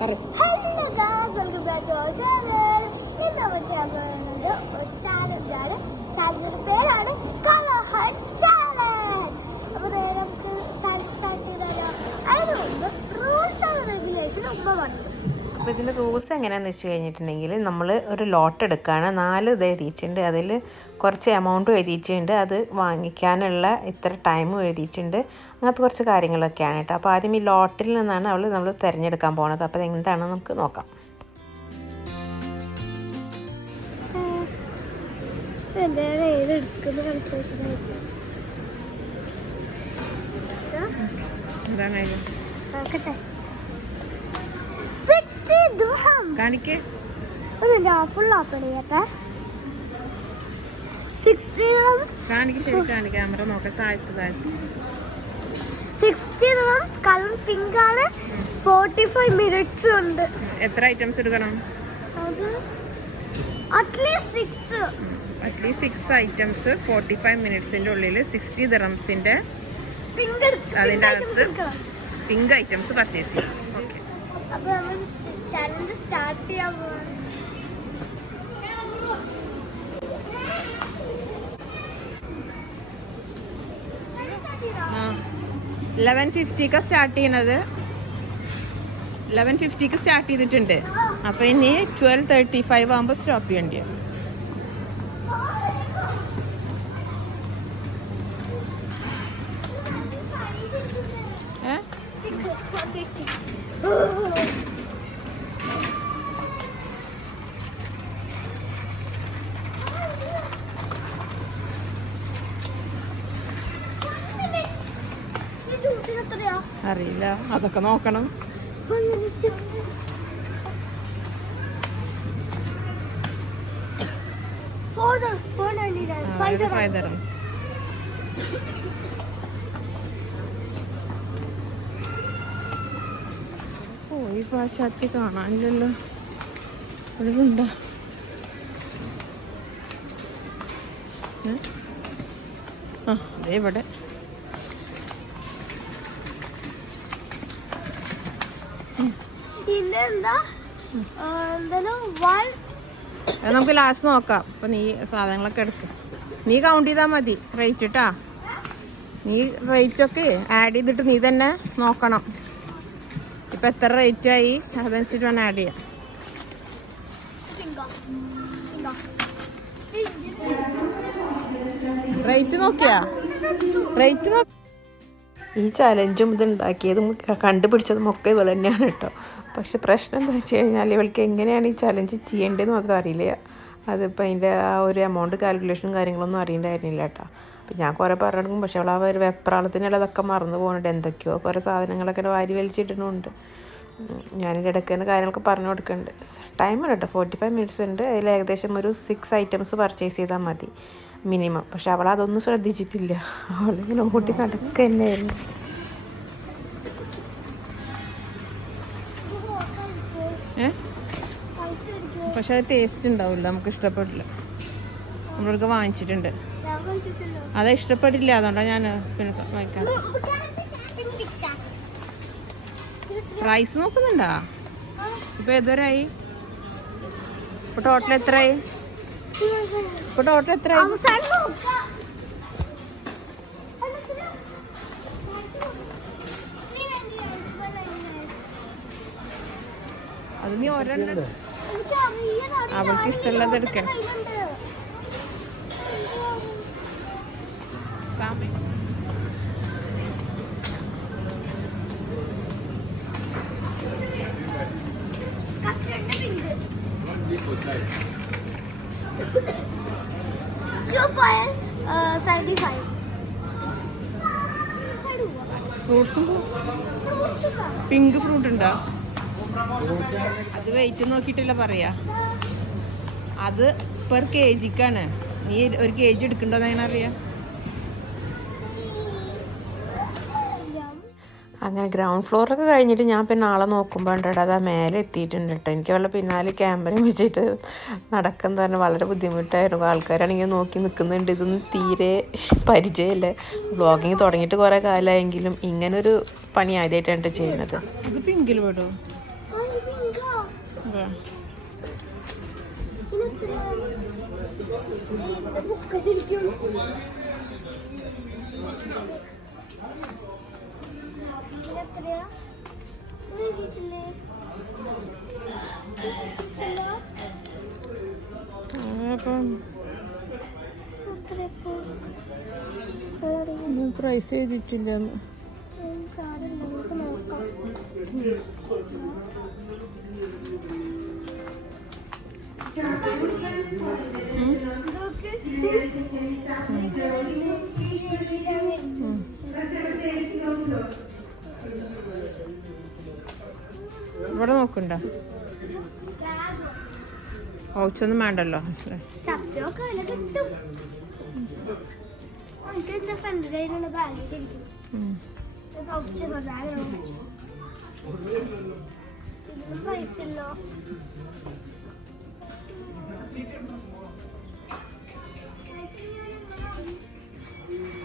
Hello guys, welcome back to our channel. ഇന്ന് നമ്മൾ ചെയ്യാൻ പോകുന്നത് ഒരു ചാലഞ്ച് ആണ്. ചാലഞ്ചിന്റെ പേരാണ് കളർ ഹണ്ട് ചാലഞ്ച്. അപ്പോൾ നമുക്ക് ചാലഞ്ച് സ്റ്റാർട്ട് ചെയ്താലോ? അതിന് മുമ്പ് റൂൾസ് ആൻഡ് റെഗുലേഷൻ പറഞ്ഞു. അപ്പോൾ ഇതിൻ്റെ റൂൾസ് എങ്ങനെയാണെന്ന് വെച്ച് കഴിഞ്ഞിട്ടുണ്ടെങ്കിൽ നമ്മൾ ഒരു ലോട്ട് എടുക്കുകയാണ്. 4 ഇത് എഴുതിയിട്ടുണ്ട്, അതിൽ കുറച്ച് എമൗണ്ടും എഴുതിയിട്ടുണ്ട്, അത് വാങ്ങിക്കാനുള്ള ഇത്ര ടൈമും എഴുതിയിട്ടുണ്ട്, അങ്ങനത്തെ കുറച്ച് കാര്യങ്ങളൊക്കെയാണ് കേട്ടോ. അപ്പോൾ ആദ്യം ഈ ലോട്ടിൽ നിന്നാണ് നമ്മൾ തിരഞ്ഞെടുക്കാൻ പോകുന്നത്. അപ്പോൾ എന്താണെന്ന് നമുക്ക് നോക്കാം. കാണിക്കേ ഫുൾ ഓപ്പൺ ചെയ്യട്ടെ. 60 dirhams. ക്യാമറ നോക്കാം. താഴ്ത്ത് 60 dirhams. കളർ പിങ്ക് ആണ്. 45 minutes ഉണ്ട്. എത്ര ഐറ്റംസ് എടുക്കണം? അത് അറ്റ്ലീസ്റ്റ് 6 ഐറ്റംസ് 45 മിനിറ്റ്സിൻ്റെ ഉള്ളിൽ 60 ദിറംസിൻ്റെ അതിൻ്റെ അകത്ത് പിങ്ക് ഐറ്റംസ് പർച്ചേസ് ചെയ്യാം. ഓക്കെ, അപ്പോൾ നമ്മൾ ചാലഞ്ച് സ്റ്റാർട്ട് ചെയ്യാൻ പോവാണ്. 11:50 സ്റ്റാർട്ട് ചെയ്യണത്. 11:50 സ്റ്റാർട്ട് ചെയ്തിട്ടുണ്ട്. അപ്പോൾ ഇനി 12:35 ആകുമ്പോൾ സ്റ്റോപ്പ് ചെയ്യേണ്ടി വരും. അറിയില്ല, അതൊക്കെ നോക്കണം. ഈ പാശ്ചാത്യ കാണാനില്ലല്ലോ. ഇവിടെയുണ്ടോ? ആ, അതെ ഇവിടെ. നമുക്ക് ലാസ്റ്റ് നോക്കാം. അപ്പൊ നീ സാധനങ്ങളൊക്കെ എടുക്കും. നീ കൗണ്ട് ചെയ്താൽ മതി റേറ്റ് കേട്ടാ. നീ റേറ്റ് ഒക്കെ ആഡ് ചെയ്തിട്ട് നീ തന്നെ നോക്കണം. ഇപ്പൊ എത്ര റേറ്റ് ആയി അതനുസരിച്ച് വേണം ആഡ് ചെയ്യാം. റേറ്റ് നോക്കിയാ? റേറ്റ് നോക്കി. ഈ ചാലഞ്ചും ഇത് ഉണ്ടാക്കിയതും കണ്ടുപിടിച്ചതും ഒക്കെ ഇവൾ തന്നെയാണ് കേട്ടോ. പക്ഷെ പ്രശ്നം എന്താ വെച്ച് കഴിഞ്ഞാൽ ഇവൾക്ക് എങ്ങനെയാണ് ഈ ചാലഞ്ച് ചെയ്യേണ്ടതെന്ന് മാത്രം അറിയില്ല. അതിപ്പോൾ അതിൻ്റെ ആ ഒരു എമൗണ്ട് കാൽക്കുലേഷനും കാര്യങ്ങളൊന്നും അറിയണ്ടായിരുന്നില്ല കേട്ടോ. അപ്പം ഞാൻ കുറേ പറഞ്ഞെടുക്കും, പക്ഷെ അവൾ ആ ഒരു വെപ്രാളത്തിനുള്ളതൊക്കെ മറന്നു പോകുന്നുണ്ട്. എന്തൊക്കെയോ കുറേ സാധനങ്ങളൊക്കെ വാരി വലിച്ചിടുന്നുണ്ട്. ഞാനിൻ്റെ ഇടയ്ക്ക് തന്നെ കാര്യങ്ങളൊക്കെ പറഞ്ഞു കൊടുക്കുന്നുണ്ട്. ടൈമാണ് കേട്ടോ, 45 മിനിറ്റ്സ് ഉണ്ട്. അതിൽ ഏകദേശം ഒരു 6 ഐറ്റംസ് പർച്ചേസ് ചെയ്താൽ മതി മിനിമം. പക്ഷെ അവൾ അതൊന്നും ശ്രദ്ധിച്ചിട്ടില്ല. അവളിങ്ങനെ ഓടി നടക്കുക തന്നെയായിരുന്നു. പക്ഷെ അത് ടേസ്റ്റ് ഉണ്ടാവില്ല, നമുക്ക് ഇഷ്ടപ്പെടില്ല. നമ്മളൊക്കെ വാങ്ങിച്ചിട്ടുണ്ട്, അത് ഇഷ്ടപ്പെട്ടില്ല. അതുകൊണ്ടാണ് ഞാൻ പിന്നെ വാങ്ങിക്കാൻ. പ്രൈസ് നോക്കുന്നുണ്ടാ? ഇപ്പൊ ഏതുവരായി? ഇപ്പൊ ടോട്ടൽ എത്രയായി? അത് നീ ഒരെണ്ണം അവൾക്ക് ഇഷ്ടമുള്ളത് എടുക്കണം. ഫ്രൂട്ട്സും പിങ്ക് ഫ്രൂട്ട് ഉണ്ടോ? അത് വെയിറ്റ് നോക്കിയിട്ടില്ല പറയാ. അത് പെർ kgക്കാണ്. നീ 1 kg എടുക്കണ്ടോന്ന് എങ്ങനെ അറിയാം? അങ്ങനെ ഗ്രൗണ്ട് ഫ്ലോറൊക്കെ കഴിഞ്ഞിട്ട് ഞാൻ പിന്നെ ആളെ നോക്കുമ്പോൾ ഉണ്ടോ അതാ മേലെ എത്തിയിട്ടുണ്ട് കേട്ടോ. എനിക്ക് വല്ല പിന്നാലെ ക്യാമറയും വെച്ചിട്ട് നടക്കാൻ തന്നെ വളരെ ബുദ്ധിമുട്ടായിരുന്നു. ആൾക്കാരാണെങ്കിൽ നോക്കി നിൽക്കുന്നുണ്ട്. ഇതൊന്നും തീരെ പരിചയമില്ല. വ്ളോഗിങ് തുടങ്ങിയിട്ട് കുറേ കാലമായെങ്കിലും ഇങ്ങനൊരു പണി ആദ്യമായിട്ടാണ് ചെയ്യുന്നത്. ഇത് പിങ്കിൽ വിടുമോ? അതെ. പ്രൈസ് എഴുതിയിട്ടില്ല. ഇവിടെ നോക്കണ്ട, പൗച്ചൊന്നും വേണ്ടല്ലോ.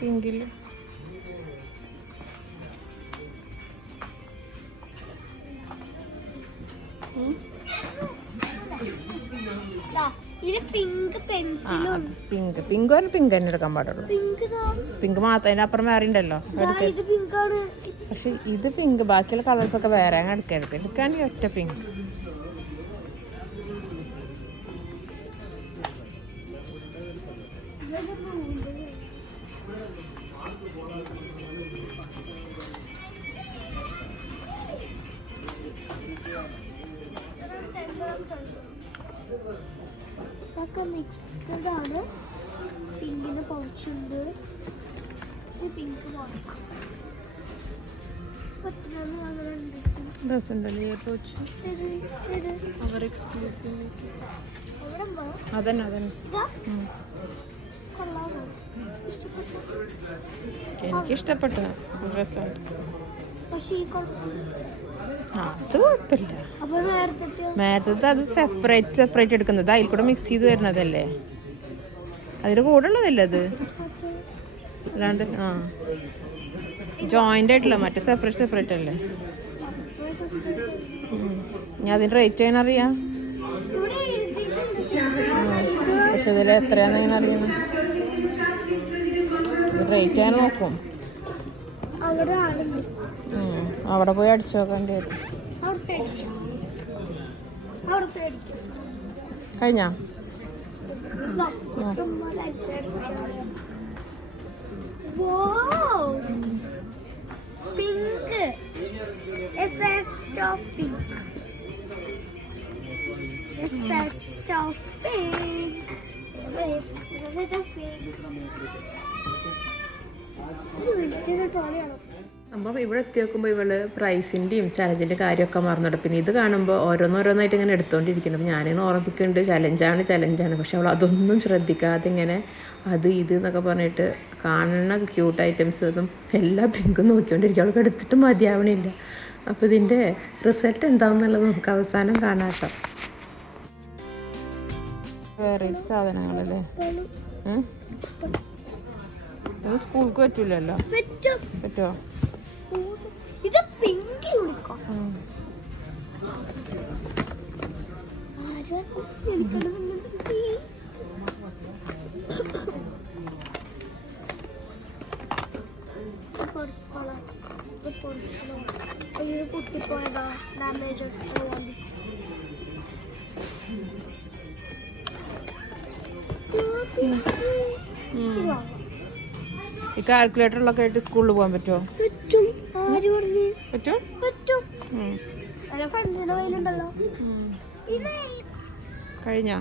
പിങ്കില് പിങ്ക് പെൻസിലും പിങ്ക് തന്നെ എടുക്കാൻ പാടുള്ളൂ. പിങ്ക് മാത്രം, അതിന്റെ അപ്പുറം വേറെ ഉണ്ടല്ലോ. പക്ഷെ ഇത് പിങ്ക്, ബാക്കിയുള്ള കളേഴ്സ് ഒക്കെ വേറെ എടുക്കരുത്. എടുക്കാണെങ്കിൽ ഒറ്റ പിങ്ക്. മിക്സ്ഡ് ആണ്. പിങ്കിന് പൗച്ചുണ്ട്, പിങ്ക് എനിക്കിഷ്ടപ്പെട്ട ഡ്രസ്സാണ്. അത് കുഴപ്പമില്ല. നേരത്തെ അത് സെപ്പറേറ്റ് എടുക്കുന്നത്, അതിൽ കൂടെ മിക്സ് ചെയ്ത് വരുന്നതല്ലേ, അതിന്റെ കൂടെ ഉള്ളതല്ലേ അത്. അല്ലാണ്ട് ജോയിന്റ് ആയിട്ടില്ല, മറ്റേ സെപ്പറേറ്റ് അല്ലേ. ഞാൻ അതിന്റെ റേറ്റ് എങ്ങനെ അറിയാം? പക്ഷെ ഇതിൽ എത്രയാന്ന് എങ്ങനെ അറിയണം? റേറ്റ് ഞാൻ നോക്കും. അവിടെ പോയി അടിച്ചു നോക്കേണ്ടി വരും. കഴിഞ്ഞാ pink, a set of pink, a set of pink, wait, a set of pink. അപ്പോൾ ഇവിടെ എത്തി നോക്കുമ്പോൾ ഇവള് പ്രൈസിൻ്റെയും ചലഞ്ചിൻ്റെ കാര്യമൊക്കെ മറന്നിടും. പിന്നെ ഇത് കാണുമ്പോൾ ഓരോന്നോരോന്നായിട്ട് ഇങ്ങനെ എടുത്തുകൊണ്ടിരിക്കണം. അപ്പോൾ ഞാനിങ്ങനെ ഓർമ്മിക്കുന്നുണ്ട് ചലഞ്ചാണ്. പക്ഷെ അവൾ അതൊന്നും ശ്രദ്ധിക്കാതെ ഇങ്ങനെ അത് ഇത് എന്നൊക്കെ പറഞ്ഞിട്ട് കാണുന്ന ക്യൂട്ട് ഐറ്റംസ് ഇതും എല്ലാ പിങ്കും നോക്കിക്കൊണ്ടിരിക്കും. അവൾക്ക് എടുത്തിട്ട് മതിയാവണില്ല. അപ്പോൾ ഇതിൻ്റെ റിസൾട്ട് എന്താണെന്നുള്ളത് നമുക്ക് അവസാനം കാണാം കേട്ടോ. വേറെ സാധനങ്ങളല്ലേ, അത് സ്കൂൾക്ക് പറ്റൂലല്ലോ. പറ്റുമോ? ഇത് പിങ്ക് യൂണിക്കോൺ. കുട്ടിപ്പോയതാ ഡാമേജ്. ഈ കാൽക്കുലേറ്ററിലൊക്കെ ആയിട്ട് സ്കൂളിൽ പോകാൻ പറ്റുമോ? പറ്റും. കഴിഞ്ഞാ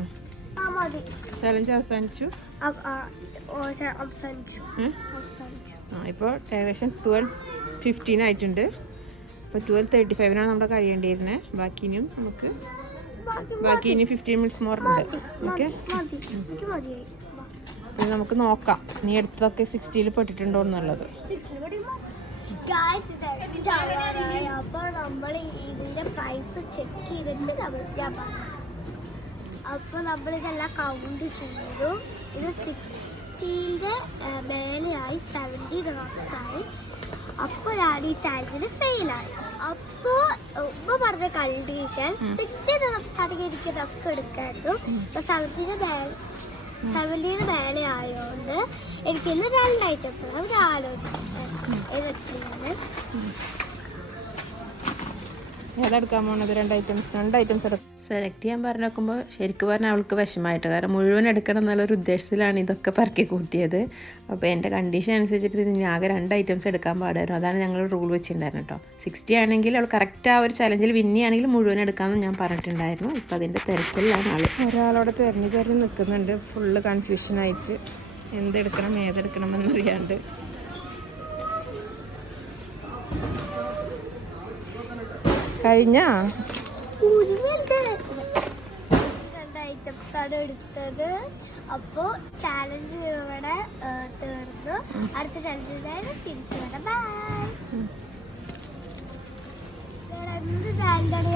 ചലഞ്ച് അവസാനിച്ചു. ഇപ്പോൾ ഏകദേശം 12:15 ആയിട്ടുണ്ട്. ഇപ്പോൾ 12:35 നമ്മുടെ കഴിയേണ്ടിയിരുന്നത്. ബാക്കി ഇനി 15 മിനിറ്റ്സ് മോർ ഉണ്ട്. ഓക്കെ, പിന്നെ നമുക്ക് നോക്കാം നീ എടുത്തതൊക്കെ 60-ൽ പെട്ടിട്ടുണ്ടോ എന്നുള്ളത്. അപ്പോൾ നമ്മൾ ഇതിന്റെ പ്രൈസ് ചെക്ക് ചെയ്തിട്ട് ഞാൻ പറയാം. അപ്പോൾ നമ്മളിതെല്ലാം കൗണ്ട് ചെയ്തു. ഇത് 60-ന്റെ മേലെയായി, 70 grams ആയി. അപ്പോഴാണ് ഈ ചാലഞ്ചിൽ ഫെയിലായി. അപ്പോൾ ഉമ്മ പറഞ്ഞ കണ്ടീഷൻ 60 സ്റ്റാർട്ടിങ് എനിക്കിതൊക്കെ എടുക്കായിരുന്നു. അപ്പോൾ 70 മേലെ ആയതുകൊണ്ട് എനിക്കിന്ന് 2 ഐറ്റംസ് അവർ ആലോചിക്കുന്നത്. ഏതെടുക്കാൻ പോണത്? 2 ഐറ്റംസ് സെലക്ട് ചെയ്യാൻ പറഞ്ഞു നോക്കുമ്പോൾ ശരിക്കും പറഞ്ഞാൽ അവൾക്ക് വിഷമമായിട്ട്, കാരണം മുഴുവൻ എടുക്കണം എന്നുള്ളൊരു ഉദ്ദേശത്തിലാണ് ഇതൊക്കെ പറക്കി കൂട്ടിയത്. അപ്പോൾ എൻ്റെ കണ്ടീഷൻ അനുസരിച്ചിട്ട് ഇനി ആകെ 2 ഐറ്റംസ് എടുക്കാൻ പാടായിരുന്നു. അതാണ് ഞങ്ങൾ റൂൾ വെച്ചിട്ടുണ്ടായിരുന്നു കേട്ടോ. 60 ആണെങ്കിൽ അവൾ കറക്റ്റ് ആ ഒരു ചലഞ്ചിൽ വിന്നിയാണെങ്കിൽ മുഴുവൻ എടുക്കാമെന്ന് ഞാൻ പറഞ്ഞിട്ടുണ്ടായിരുന്നു. ഇപ്പോൾ അതിൻ്റെ തിരച്ചിലാണ് ആൾ. ഒരാളോട് തിരഞ്ഞ് നിൽക്കുന്നുണ്ട്, ഫുള്ള് കൺഫ്യൂഷനായിട്ട് എന്തെടുക്കണം ഏതെടുക്കണം എന്നറിയാണ്ട്. കഴിഞ്ഞാ 2 ഐറ്റംസ് ആണ് എടുത്തത്. അപ്പോൾ ചാലഞ്ച് ഇവിടെ തീർന്നു. അടുത്ത ചലഞ്ചിനായി തിരിച്ചു വരാം. ബൈ. എന്ത് ചാലഞ്ചാണ്